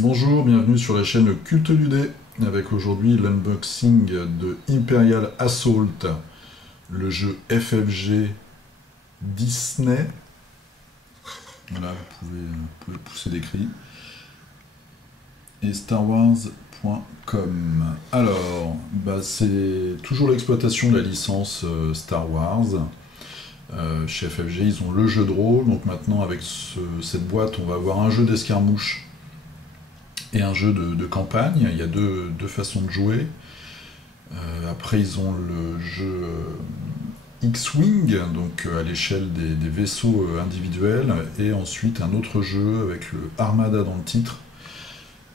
Bonjour, bienvenue sur la chaîne Culte du Dé, avec aujourd'hui l'unboxing de Imperial Assault, le jeu FFG Disney. Voilà, vous pouvez pousser des cris. Et StarWars.com. Alors, c'est toujours l'exploitation de la licence Star Wars. Chez FFG, ils ont le jeu de rôle, donc maintenant avec cette boîte, on va avoir un jeu d'escarmouche et un jeu de campagne. Il y a deux façons de jouer. Après, ils ont le jeu X-Wing, donc à l'échelle des vaisseaux individuels, et ensuite un autre jeu avec le Armada dans le titre,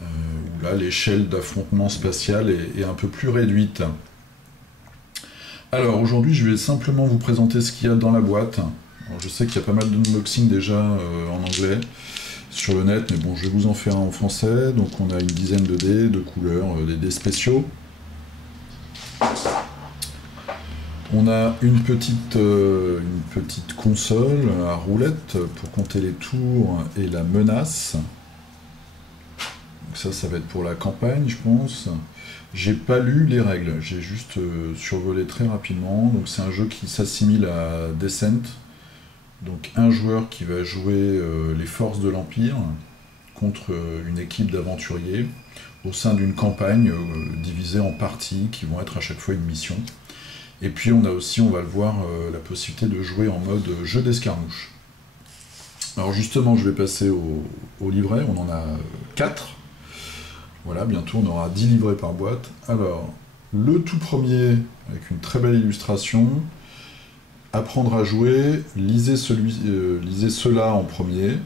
où là l'échelle d'affrontement spatial est un peu plus réduite. Alors aujourd'hui, je vais simplement vous présenter ce qu'il y a dans la boîte. Alors, je sais qu'il y a pas mal d'unboxing déjà en anglais sur le net, mais bon, je vais vous en faire un en français. Donc on a une dizaine de dés, de couleurs, des dés spéciaux. On a une petite console à roulette pour compter les tours et la menace. Donc ça va être pour la campagne, je pense. J'ai pas lu les règles, j'ai juste survolé très rapidement. Donc c'est un jeu qui s'assimile à Descent. Donc un joueur qui va jouer les forces de l'Empire contre une équipe d'aventuriers au sein d'une campagne divisée en parties qui vont être à chaque fois une mission. Et puis on a aussi, on va le voir, la possibilité de jouer en mode jeu d'escarmouche. Alors justement, je vais passer au livret, on en a 4. Voilà, bientôt on aura 10 livrets par boîte. Alors, le tout premier, avec une très belle illustration, apprendre à jouer, lisez cela en premier.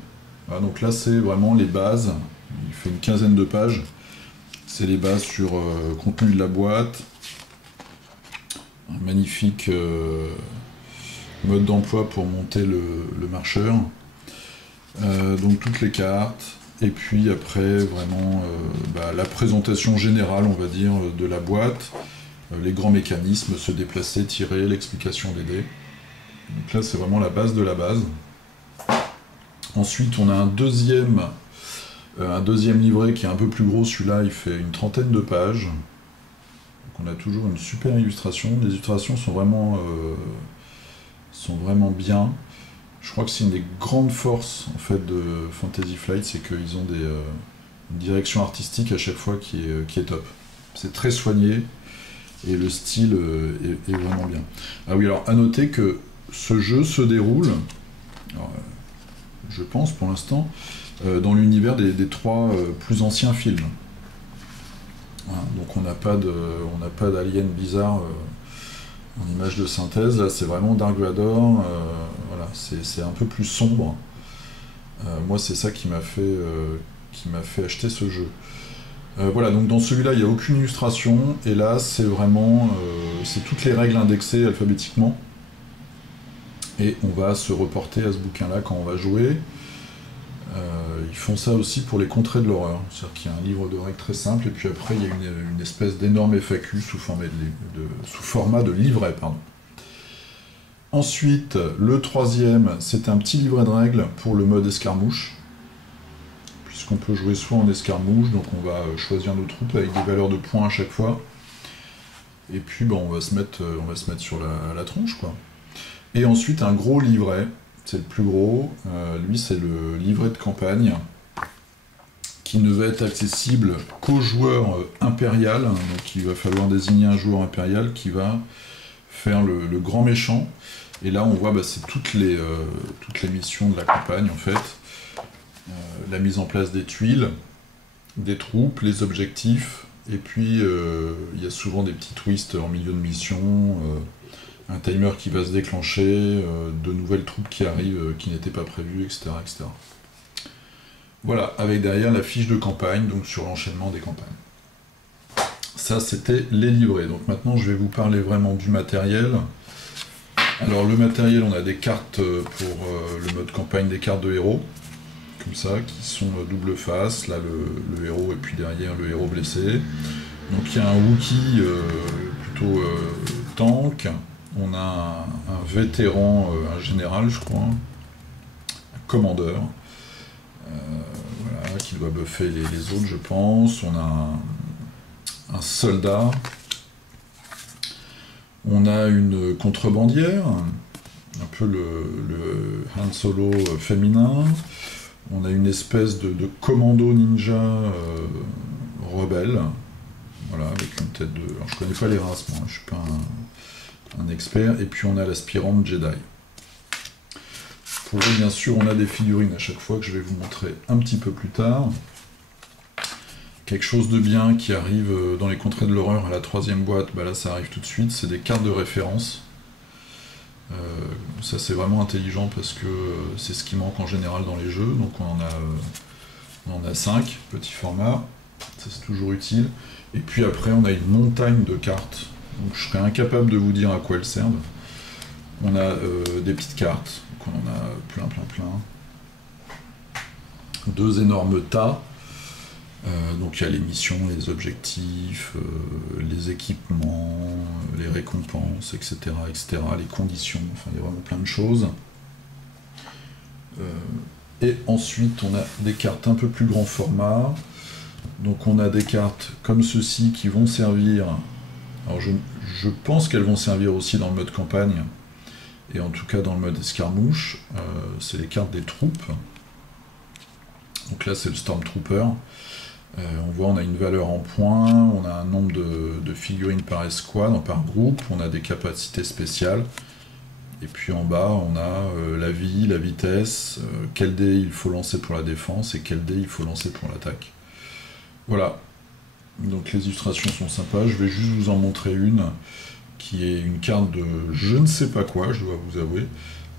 Voilà, donc là c'est vraiment les bases, il fait une quinzaine de pages. C'est les bases sur contenu de la boîte, un magnifique mode d'emploi pour monter le marcheur, donc toutes les cartes, et puis après vraiment la présentation générale, on va dire, de la boîte, les grands mécanismes, se déplacer, tirer, l'explication des dés. Donc là c'est vraiment la base de la base. Ensuite on a un deuxième livret qui est un peu plus gros, celui-là il fait une trentaine de pages. Donc on a toujours une super illustration, les illustrations sont vraiment bien. Je crois que c'est une des grandes forces en fait de Fantasy Flight, c'est qu'ils ont une direction artistique à chaque fois qui est top. C'est très soigné et le style est vraiment bien. Ah oui, alors à noter que ce jeu se déroule, je pense pour l'instant, dans l'univers des 3 plus anciens films. Voilà, donc on n'a pas d'alien bizarre en image de synthèse. Là c'est vraiment Dark Vador, voilà, c'est un peu plus sombre. Moi c'est ça qui m'a fait acheter ce jeu. Voilà, donc dans celui-là il n'y a aucune illustration, et là c'est vraiment c'est toutes les règles indexées alphabétiquement. Et on va se reporter à ce bouquin-là quand on va jouer. Ils font ça aussi pour les contrées de l'horreur. C'est-à-dire qu'il y a un livre de règles très simple, et puis après il y a une espèce d'énorme FAQ sous format de livret. Pardon. Ensuite, le troisième, c'est un petit livret de règles pour le mode escarmouche. Puisqu'on peut jouer soit en escarmouche, donc on va choisir nos troupes avec des valeurs de points à chaque fois. Et puis on va se mettre sur la tronche, quoi. Et ensuite un gros livret, c'est le plus gros, lui c'est le livret de campagne, qui ne va être accessible qu'aux joueurs impérial, donc il va falloir désigner un joueur impérial qui va faire le grand méchant. Et là on voit c'est toutes les missions de la campagne en fait, la mise en place des tuiles, des troupes, les objectifs, et puis il y a souvent des petits twists en milieu de mission, un timer qui va se déclencher, de nouvelles troupes qui arrivent qui n'étaient pas prévues, etc., etc. Voilà, avec derrière la fiche de campagne, donc sur l'enchaînement des campagnes. Ça, c'était les livrets. Donc maintenant, je vais vous parler vraiment du matériel. Alors le matériel, on a des cartes pour le mode campagne, des cartes de héros, comme ça, qui sont double face, là le héros, et puis derrière le héros blessé. Donc il y a un Wookiee plutôt tank. On a un vétéran, un général je crois, un commandeur, voilà, qui qui doit buffer les autres, je pense. On a un soldat. On a une contrebandière, un peu le Han Solo féminin. On a une espèce de commando ninja rebelle. Voilà, avec une tête de... Alors, je connais pas les races, moi, je suis pas un expert. Et puis on a l'aspirante Jedi. Pour eux, bien sûr, on a des figurines à chaque fois que je vais vous montrer un petit peu plus tard. Quelque chose de bien qui arrive dans les contrées de l'horreur à la 3e boîte, bah là ça arrive tout de suite, c'est des cartes de référence. Ça c'est vraiment intelligent parce que c'est ce qui manque en général dans les jeux, donc on en a 5, petit format, ça c'est toujours utile. Et puis après on a une montagne de cartes, donc je serais incapable de vous dire à quoi elles servent. On a des petites cartes, donc on en a plein. 2 énormes tas. Donc il y a les missions, les objectifs, les équipements, les récompenses, etc., les conditions, enfin il y a vraiment plein de choses. Et ensuite on a des cartes un peu plus grand format. Donc on a des cartes comme ceci qui vont servir, alors je pense qu'elles vont servir aussi dans le mode campagne, et en tout cas dans le mode escarmouche, c'est les cartes des troupes. Donc là c'est le Stormtrooper. On voit on a une valeur en points, on a un nombre de figurines par escouade, par groupe, on a des capacités spéciales, et puis en bas on a la vie, la vitesse, quel dé il faut lancer pour la défense et quel dé il faut lancer pour l'attaque. Voilà, donc les illustrations sont sympas, je vais juste vous en montrer une, qui est une carte de je ne sais pas quoi, je dois vous avouer,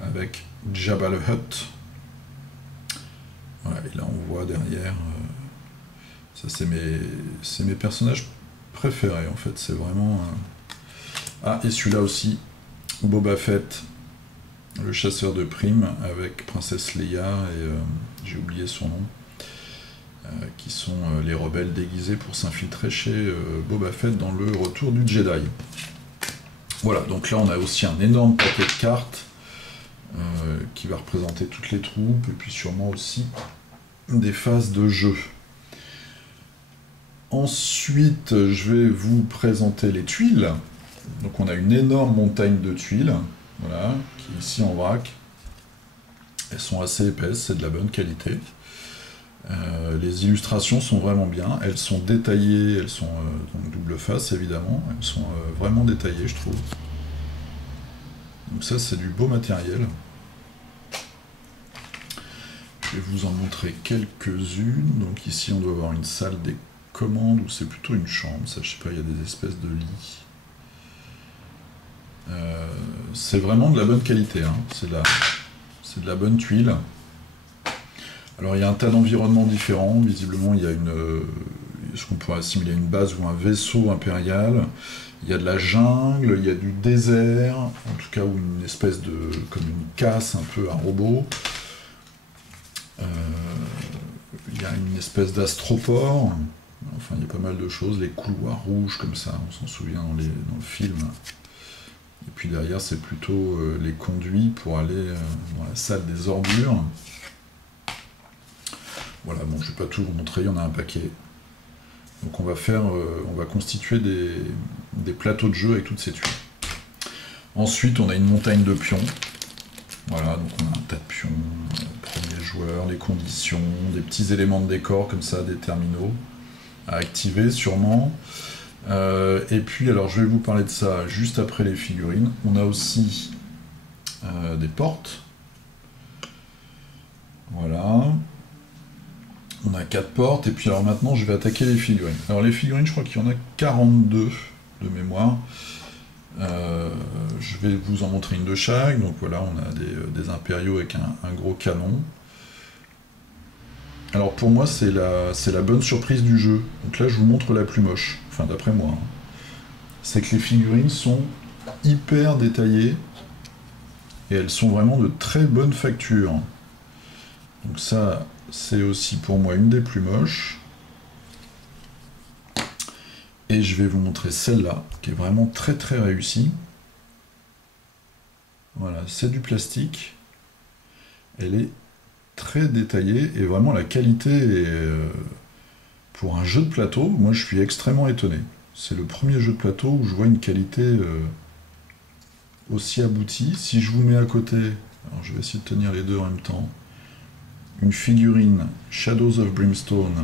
avec Jabba the Hutt. Voilà, et là on voit derrière... Ça, c'est mes personnages préférés, en fait. C'est vraiment... Ah, et celui-là aussi, Boba Fett, le chasseur de primes, avec Princesse Leia, et j'ai oublié son nom, qui sont les rebelles déguisés pour s'infiltrer chez Boba Fett dans le Retour du Jedi. Voilà, donc là, on a aussi un énorme paquet de cartes qui va représenter toutes les troupes, et puis sûrement aussi des phases de jeu. Ensuite, je vais vous présenter les tuiles. Donc on a une énorme montagne de tuiles, voilà, qui est ici en vrac. Elles sont assez épaisses, c'est de la bonne qualité. Les illustrations sont vraiment bien, elles sont détaillées, elles sont donc double face évidemment, elles sont vraiment détaillées je trouve. Donc ça c'est du beau matériel. Je vais vous en montrer quelques-unes. Donc ici on doit avoir une salle des commande ou c'est plutôt une chambre, ça je sais pas, il y a des espèces de lits. C'est vraiment de la bonne qualité, hein. C'est de la bonne tuile. Alors il y a un tas d'environnements différents, visiblement il y a ce qu'on pourrait assimiler à une base ou un vaisseau impérial, il y a de la jungle, il y a du désert, en tout cas ou une espèce de, comme une casse, un peu un robot. Il y a une espèce d'astroport. Enfin, il y a pas mal de choses, les couloirs rouges comme ça, on s'en souvient dans le film. Et puis derrière, c'est plutôt les conduits pour aller dans la salle des ordures. Voilà, bon, je ne vais pas tout vous montrer, il y en a un paquet. Donc on va constituer des plateaux de jeu avec toutes ces tuiles. Ensuite, on a une montagne de pions. Voilà, donc on a un tas de pions, premier joueur, les conditions, des petits éléments de décor comme ça, des terminaux à activer sûrement. Et puis alors je vais vous parler de ça juste après les figurines. On a aussi des portes. Voilà. On a 4 portes et puis alors maintenant je vais attaquer les figurines. Alors les figurines je crois qu'il y en a 42 de mémoire. Je vais vous en montrer une de chaque. Donc voilà, on a des impériaux avec un gros canon. Alors pour moi c'est la bonne surprise du jeu. Donc là je vous montre la plus moche, enfin d'après moi. Hein. C'est que les figurines sont hyper détaillées et elles sont vraiment de très bonne facture. Donc ça c'est aussi pour moi une des plus moches. Et je vais vous montrer celle-là qui est vraiment très très réussie. Voilà, c'est du plastique. Elle est très détaillé, et vraiment la qualité est, pour un jeu de plateau, moi je suis extrêmement étonné. C'est le premier jeu de plateau où je vois une qualité aussi aboutie. Si je vous mets à côté, alors je vais essayer de tenir les deux en même temps, une figurine Shadows of Brimstone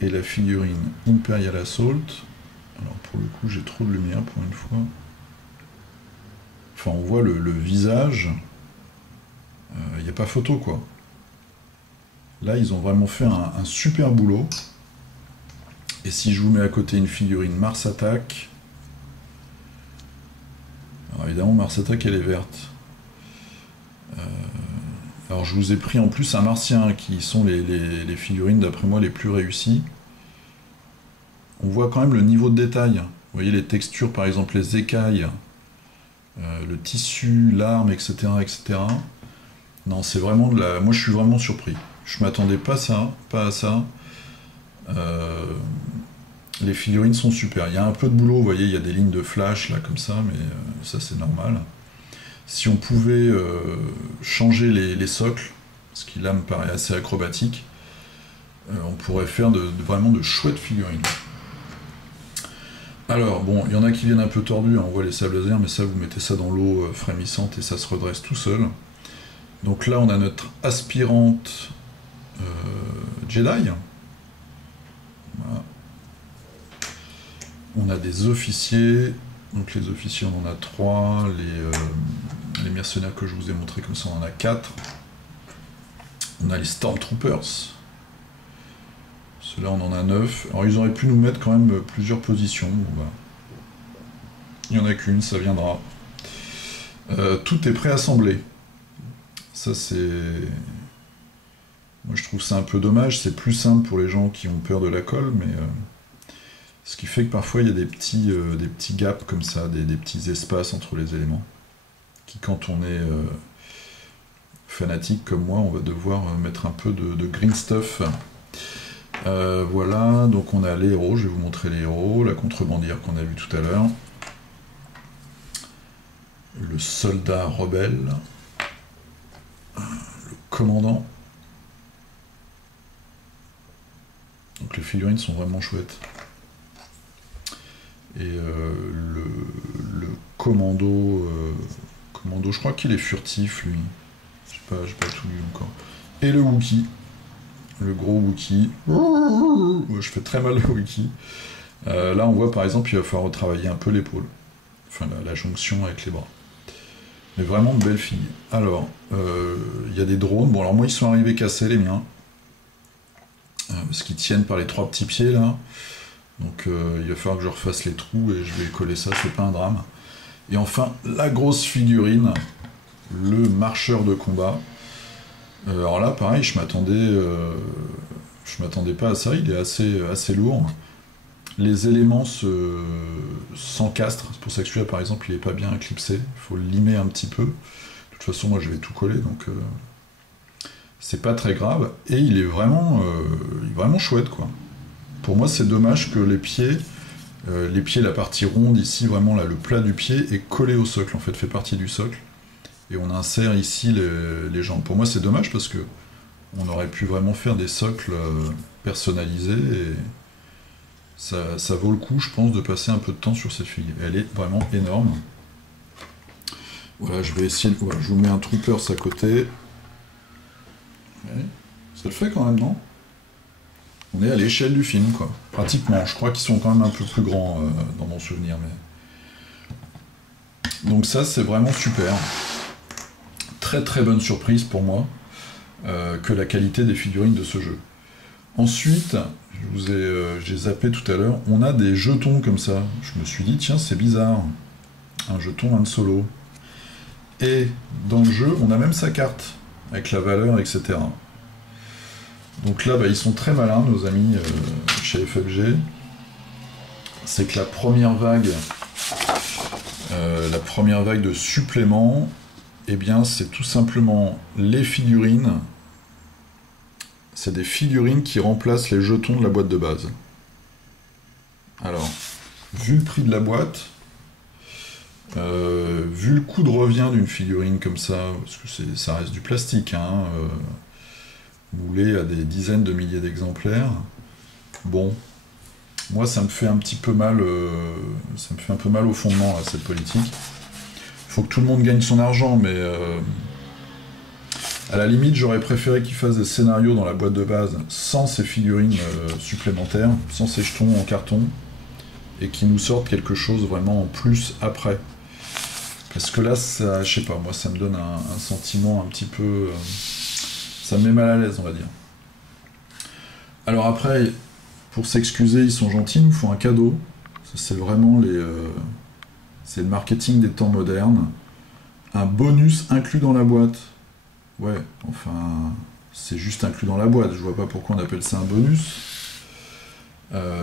et la figurine Imperial Assault. Alors pour le coup j'ai trop de lumière pour une fois. Enfin on voit le visage, il n'y a pas photo quoi. Là ils ont vraiment fait un super boulot. Et si je vous mets à côté une figurine Mars Attack, alors évidemment Mars Attack elle est verte. Alors je vous ai pris en plus un martien qui sont les figurines d'après moi les plus réussies. On voit quand même le niveau de détail. Vous voyez les textures par exemple, les écailles, le tissu, l'arme, etc., etc. Non, c'est vraiment de la... Moi je suis vraiment surpris. Je m'attendais pas à ça. Les figurines sont super. Il y a un peu de boulot, vous voyez, il y a des lignes de flash là comme ça, mais ça c'est normal. Si on pouvait changer les socles, ce qui là me paraît assez acrobatique, on pourrait faire vraiment de chouettes figurines. Alors bon, il y en a qui viennent un peu tordus, hein, on voit les sables laser, mais ça vous mettez ça dans l'eau frémissante et ça se redresse tout seul. Donc là on a notre aspirante Jedi. Voilà. On a des officiers, donc les officiers on en a 3, les mercenaires que je vous ai montré comme ça on en a 4. On a les Stormtroopers, ceux-là on en a 9. Alors ils auraient pu nous mettre quand même plusieurs positions, bon, bah. Il n'y en a qu'une, ça viendra. Tout est préassemblé. Ça c'est... Moi je trouve ça un peu dommage, c'est plus simple pour les gens qui ont peur de la colle, mais... Ce qui fait que parfois il y a des petits gaps comme ça, des petits espaces entre les éléments, qui quand on est fanatique comme moi, on va devoir mettre un peu de green stuff. Voilà, donc on a les héros, je vais vous montrer les héros, la contrebandière qu'on a vu tout à l'heure, le soldat rebelle, le commandant. Donc les figurines sont vraiment chouettes. Et le commando, je crois qu'il est furtif lui. J'ai pas tout lu encore. Et le Wookie, le gros Wookie. Je fais très mal le Wookie. Là on voit par exemple il va falloir retravailler un peu l'épaule. Enfin la jonction avec les bras. Mais vraiment de belles filles. Alors, il y a des drones. Bon alors moi ils sont arrivés cassés les miens. Parce qu'ils tiennent par les 3 petits pieds là. Donc il va falloir que je refasse les trous et je vais coller ça, c'est pas un drame. Et enfin, la grosse figurine, le marcheur de combat. Alors là, pareil, je m'attendais pas à ça, il est assez lourd. Les éléments s'encastrent, c'est pour ça que celui-là, par exemple, il est pas bien éclipsé. Il faut le limer un petit peu. De toute façon, moi, je vais tout coller, donc c'est pas très grave. Et il est vraiment chouette, quoi. Pour moi, c'est dommage que les pieds, la partie ronde ici, vraiment là, le plat du pied est collé au socle, en fait, fait partie du socle. Et on insère ici les jambes. Pour moi, c'est dommage parce que on aurait pu vraiment faire des socles personnalisés et ça vaut le coup, je pense, de passer un peu de temps sur cette fille. Elle est vraiment énorme. Voilà, je vais essayer. Voilà, je vous mets un Troopers à côté. Ouais, ça le fait quand même, non ? On est à l'échelle du film, quoi. Pratiquement. Je crois qu'ils sont quand même un peu plus grands dans mon souvenir. Mais... Donc ça, c'est vraiment super. Très très bonne surprise pour moi que la qualité des figurines de ce jeu. Ensuite, j'ai zappé tout à l'heure, on a des jetons comme ça. Je me suis dit, tiens, c'est bizarre. Un jeton Han Solo. Et dans le jeu, on a même sa carte, avec la valeur, etc. Donc là, ils sont très malins, nos amis chez FFG. C'est que la première vague de suppléments, eh bien, c'est tout simplement les figurines. C'est des figurines qui remplacent les jetons de la boîte de base. Alors, vu le prix de la boîte, Vu le coût de revient d'une figurine comme ça, parce que ça reste du plastique, hein, moulé à des dizaines de milliers d'exemplaires, bon, moi ça me fait un petit peu mal, ça me fait un peu mal au fondement là, cette politique. Il faut que tout le monde gagne son argent, mais à la limite j'aurais préféré qu'ils fassent des scénarios dans la boîte de base sans ces figurines supplémentaires, sans ces jetons en carton, et qu'ils nous sortent quelque chose vraiment en plus après. Parce que là, ça, je sais pas, moi ça me donne un sentiment un petit peu... ça me met mal à l'aise, on va dire. Alors après, pour s'excuser, ils sont gentils, ils nous font un cadeau. C'est vraiment c'est le marketing des temps modernes. Un bonus inclus dans la boîte. Ouais, enfin, c'est juste inclus dans la boîte, je vois pas pourquoi on appelle ça un bonus.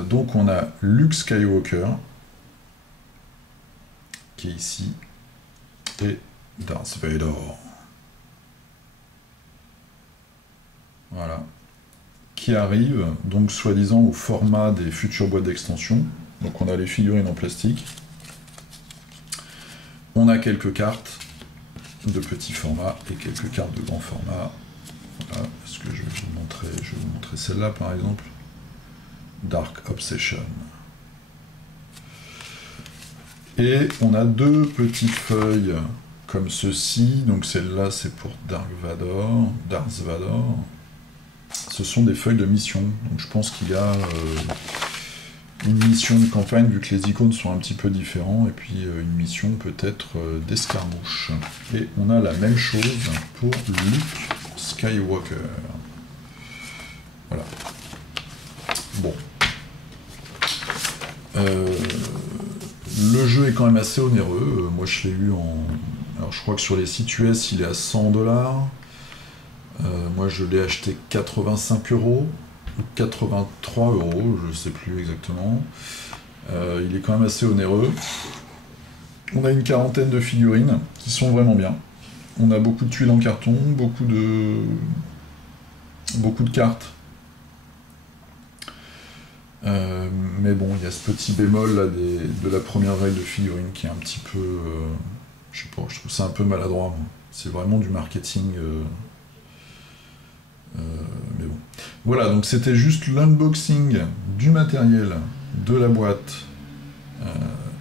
Donc on a Luke Skywalker, qui est ici, et Darth Vader. Voilà. Qui arrive, donc soi-disant au format des futures boîtes d'extension. Donc on a les figurines en plastique. On a quelques cartes de petit format et quelques cartes de grand format. Voilà. Est-ce que je vais vous montrer celle-là par exemple. Dark Obsession. Et on a deux petites feuilles comme ceci, donc celle-là c'est pour Darth Vader. Ce sont des feuilles de mission, donc je pense qu'il y a une mission de campagne vu que les icônes sont un petit peu différents, et puis une mission peut-être d'escarmouche. Et on a la même chose pour Luke Skywalker. Voilà. Bon. Le jeu est quand même assez onéreux. Moi je l'ai eu en... Alors je crois que sur les sites US il est à 100 $. Moi je l'ai acheté 85 € ou 83 €, je sais plus exactement. Il est quand même assez onéreux. On a une quarantaine de figurines qui sont vraiment bien. On a beaucoup de tuiles en carton, beaucoup de cartes. Mais bon, il y a ce petit bémol là de la première vague de figurines qui est un petit peu... je sais pas, je trouve ça un peu maladroit. Moi. C'est vraiment du marketing... mais bon. Voilà, donc c'était juste l'unboxing du matériel de la boîte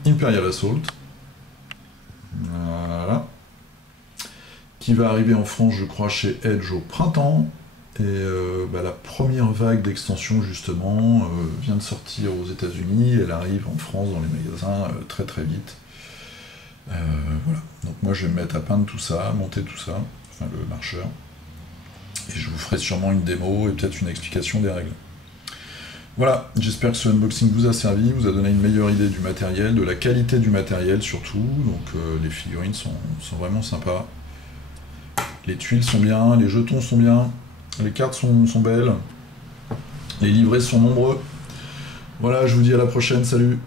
Imperial Assault. Voilà. Qui va arriver en France, je crois, chez Edge au printemps. Et la première vague d'extension, justement, vient de sortir aux États-Unis. Elle arrive en France dans les magasins très très vite. Voilà. Donc moi, je vais me mettre à peindre tout ça, monter tout ça, enfin le marcheur. Et je vous ferai sûrement une démo et peut-être une explication des règles. Voilà, j'espère que ce unboxing vous a servi, vous a donné une meilleure idée du matériel, de la qualité du matériel surtout. Donc les figurines sont vraiment sympas. Les tuiles sont bien, les jetons sont bien, les cartes sont belles, les livrets sont nombreux. Voilà, je vous dis à la prochaine, salut!